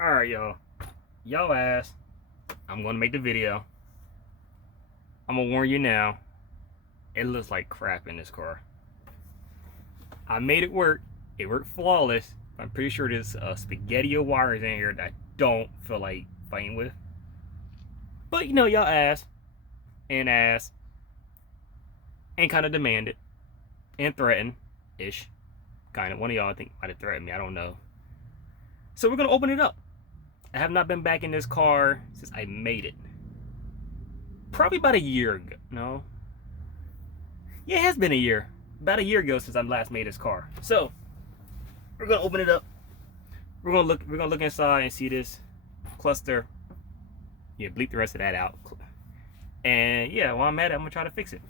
Alright, y'all. Yo ass. I'm gonna make the video. I'm gonna warn you now. It looks like crap in this car. I made it work. It worked flawless. I'm pretty sure there's spaghetti of wires in here that I don't feel like fighting with. But you know, y'all asked and asked and kind of demanded and threatened ish. Kind of. One of y'all I think might have threatened me. I don't know. So we're gonna open it up. I have not been back in this car since I made it. Probably about a year ago. No. Yeah, it has been a year. About a year ago since I last made this car. So we're gonna open it up. We're gonna look inside and see this cluster. Yeah, bleep the rest of that out. And yeah, while I'm at it, I'm gonna try to fix it.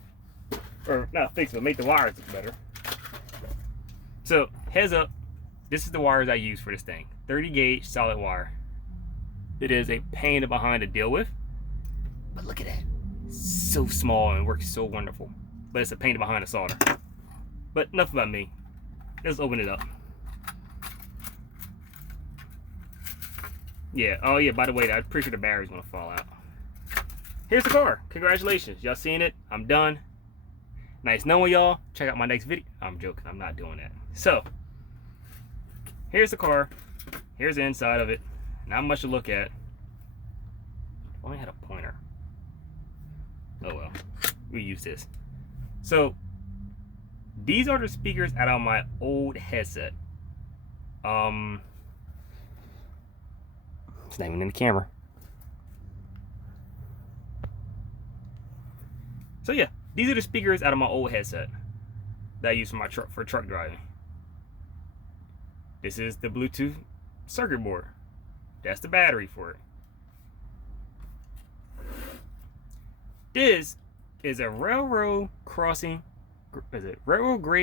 Or not fix it, but make the wires look better. So heads up, this is the wires I use for this thing. 30 gauge solid wire. It is a pain behind to deal with. But look at that. So small and works so wonderful. But it's a pain behind to solder. But enough about me. Let's open it up. Yeah, oh yeah, by the way, I'm pretty sure the battery's gonna fall out. Here's the car. Congratulations. Y'all seen it? I'm done. Nice knowing y'all. Check out my next video. I'm joking. I'm not doing that. So, here's the car. Here's the inside of it. Not much to look at. Only had a pointer. Oh well. We use this. So, these are the speakers out of my old headset. It's not even in the camera. So yeah, these are the speakers out of my old headset that I use for my truck driving. This is the Bluetooth circuit board. That's the battery for it. This is a railroad grade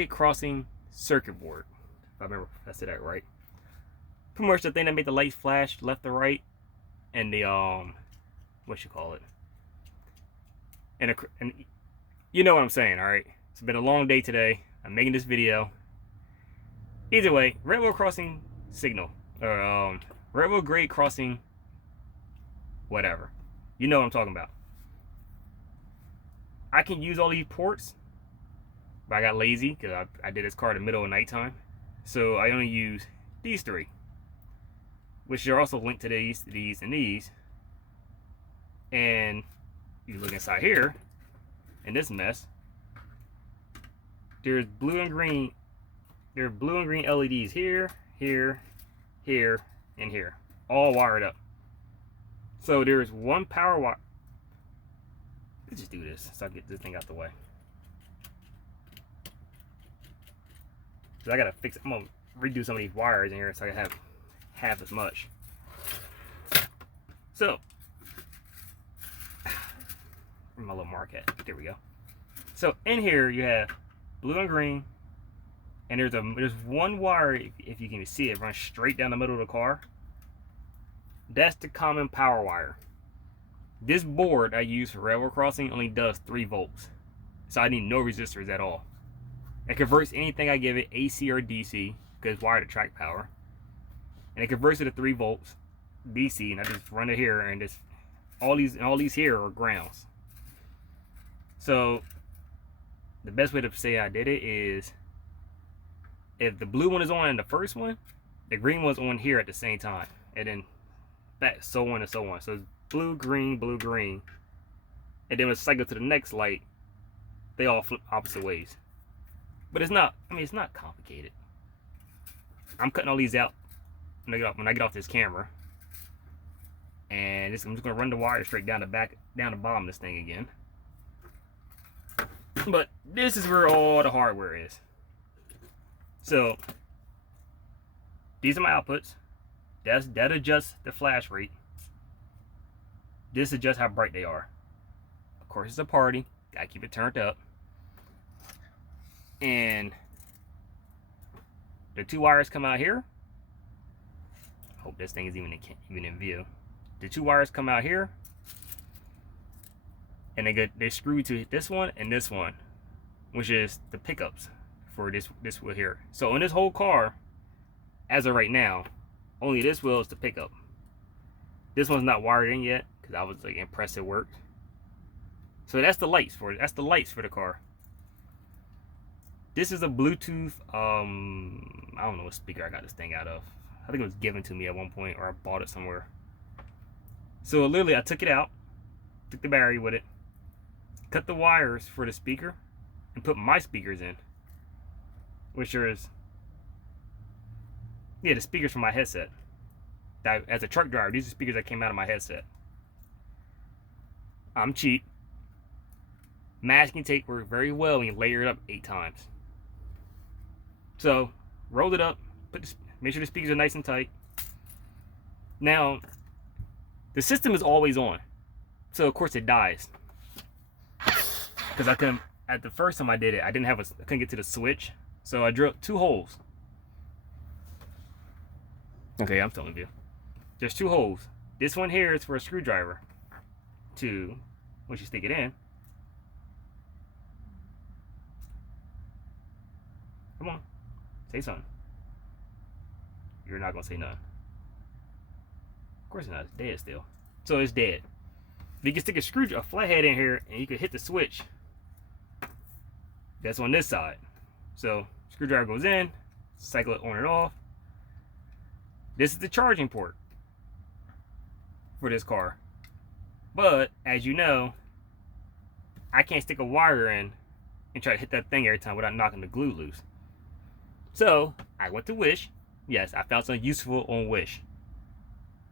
crossing circuit board. If I remember if I said that right. Pretty much the thing that made the lights flash left to right, and the what you call it, and you know what I'm saying, all right. It's been a long day today. I'm making this video. Either way, railroad crossing signal or railroad grade crossing, whatever. You know what I'm talking about. I can use all these ports, but I got lazy because I did this car in the middle of nighttime, so I only use these three, which are also linked to these, and these. And you look inside here, in this mess, there's blue and green. There are blue and green LEDs here, here, here, and here, all wired up. So there's one power wire. Let's just do this so I get this thing out the way. So I gotta fix it. I'm gonna redo some of these wires in here so I can have half as much. So, where's my little mark at? There we go. So in here you have blue and green, and there's one wire, if you can see it, runs straight down the middle of the car. That's the common power wire. This board I use for railroad crossing only does 3 volts, so I need no resistors at all. It converts anything I give it, AC or DC, because it's wired to track power, and it converts it to 3 volts DC, and I just run it here, and just all these here are grounds. So the best way to say I did it is, if the blue one is on in the first one, the green one's on here at the same time, and then back, so on and so on. So it's blue, green, and then when it cycles to the next light, they all flip opposite ways. But it's not, I mean, it's not complicated. I'm cutting all these out when I get off this camera, and I'm just gonna run the wire straight down the bottom of this thing again. But this is where all the hardware is. So these are my outputs. That adjusts the flash rate. This adjusts how bright they are. Of course, it's a party. Gotta keep it turned up. And the 2 wires come out here. Hope this thing is even in view. The 2 wires come out here, and they screw to this one and this one, which is the pickups for this wheel here. So in this whole car, as of right now, only this wheel is the pickup. This one's not wired in yet because I was like impressed it worked. So that's the lights for it. That's the lights for the car. This is a Bluetooth, I don't know what speaker I got this thing out of. I think it was given to me at one point, or I bought it somewhere. So literally I took it out, took the battery with it, cut the wires for the speaker, and put my speakers in. Which is, yeah, the speakers from my headset. As a truck driver, these are speakers that came out of my headset. I'm cheap. Masking tape works very well when you layer it up 8 times. So, roll it up, make sure the speakers are nice and tight. Now, the system is always on. So, of course, it dies. Because at the first time I did it, I couldn't get to the switch. So, I drilled 2 holes. Okay, I'm telling you. There's 2 holes. This one here is for a screwdriver. Once you stick it in. Come on. Say something. You're not going to say nothing. Of course it's not. It's dead still. So it's dead. You can stick a flathead in here and you can hit the switch. That's on this side. So screwdriver goes in, cycle it on and off. This is the charging port for this car. But as you know, I can't stick a wire in and try to hit that thing every time without knocking the glue loose. So I went to Wish. Yes, I found something useful on Wish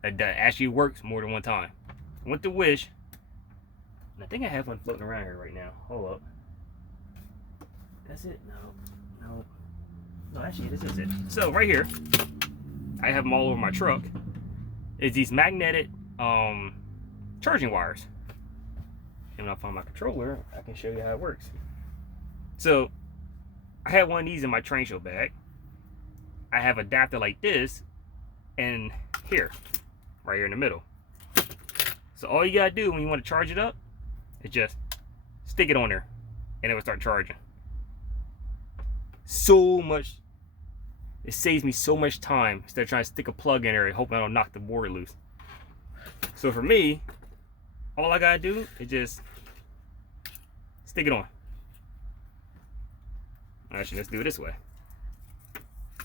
that actually works more than one time. I went to Wish. And I think I have one floating around here right now. Hold up. That's it? No, actually, this is it. So right here, I have them all over my truck. Is these magnetic charging wires. And when I find my controller, I can show you how it works. So I have one of these in my train show bag. I have an adapter like this, and here, right here in the middle. So all you gotta do when you want to charge it up is just stick it on there, and it will start charging. So much, it saves me so much time instead of trying to stick a plug in there and hoping I don't knock the board loose. So for me, all I gotta do is just stick it on. Actually, let's do it this way.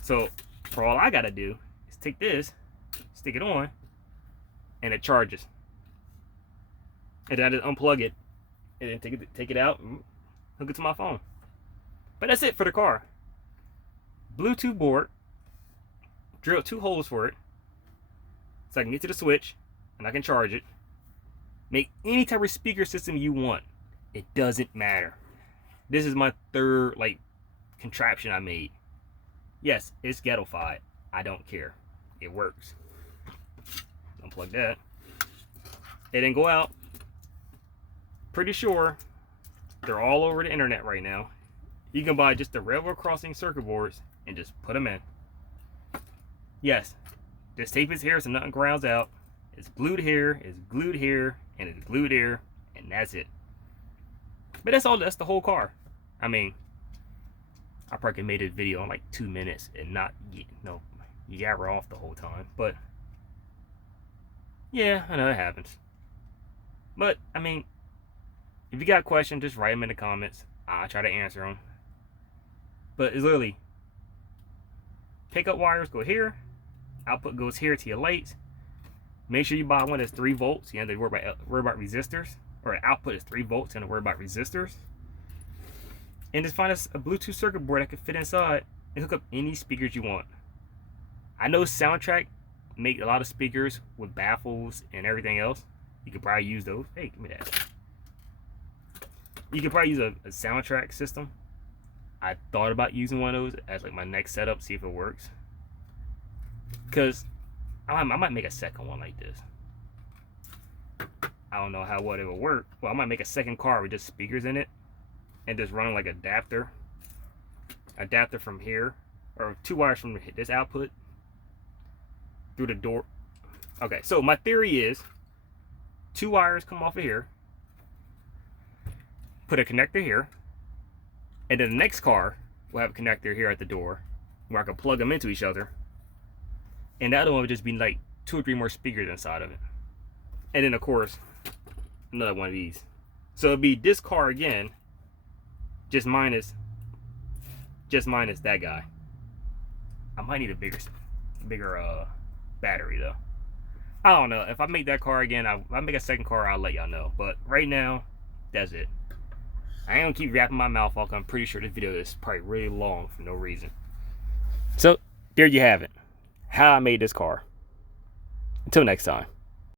So for all I gotta do is take this, stick it on, and it charges. And then I just unplug it, and then take it out and hook it to my phone. But that's it for the car. Bluetooth board, drilled 2 holes for it, so I can get to the switch and I can charge it. Make any type of speaker system you want. It doesn't matter. This is my 3rd contraption I made. Yes, it's ghetto-fied. I don't care. It works. Unplug that. And then go out. Pretty sure they're all over the internet right now. You can buy just the railroad crossing circuit boards and just put them in. Yes, this tape is here so nothing grounds out. It's glued here, it's glued here, and it's glued here, and that's it. But that's all. That's the whole car. I mean, I probably made this video in like 2 minutes and not, yabber off the whole time. But yeah, I know it happens. But I mean, if you got questions, just write them in the comments. I'll try to answer them. But it's literally pickup wires go here, output goes here to your lights. Make sure you buy one that's 3 volts. You don't have to worry about resistors, or the output is 3 volts. You don't have to worry about resistors. And just find a Bluetooth circuit board that can fit inside and hook up any speakers you want. I know Soundtrack make a lot of speakers with baffles and everything else. You could probably use those. Hey, give me that. You could probably use a Soundtrack system. I thought about using one of those as like my next setup, see if it works. Because I might make a second one like this. I don't know how well it will work. Well, I might make a second car with just speakers in it and just run like adapter from here, or 2 wires from this output through the door. Okay, so my theory is 2 wires come off of here, put a connector here, and then the next car will have a connector here at the door where I can plug them into each other. And the other one would just be like 2 or 3 more speakers inside of it. And then of course, another one of these. So it'll be this car again, just minus that guy. I might need a bigger battery though. I don't know. If I make that car again, if I make a second car, I'll let y'all know. But right now, that's it. I ain't gonna keep wrapping my mouth off. I'm pretty sure this video is probably really long for no reason. So there you have it. How I made this car. Until next time.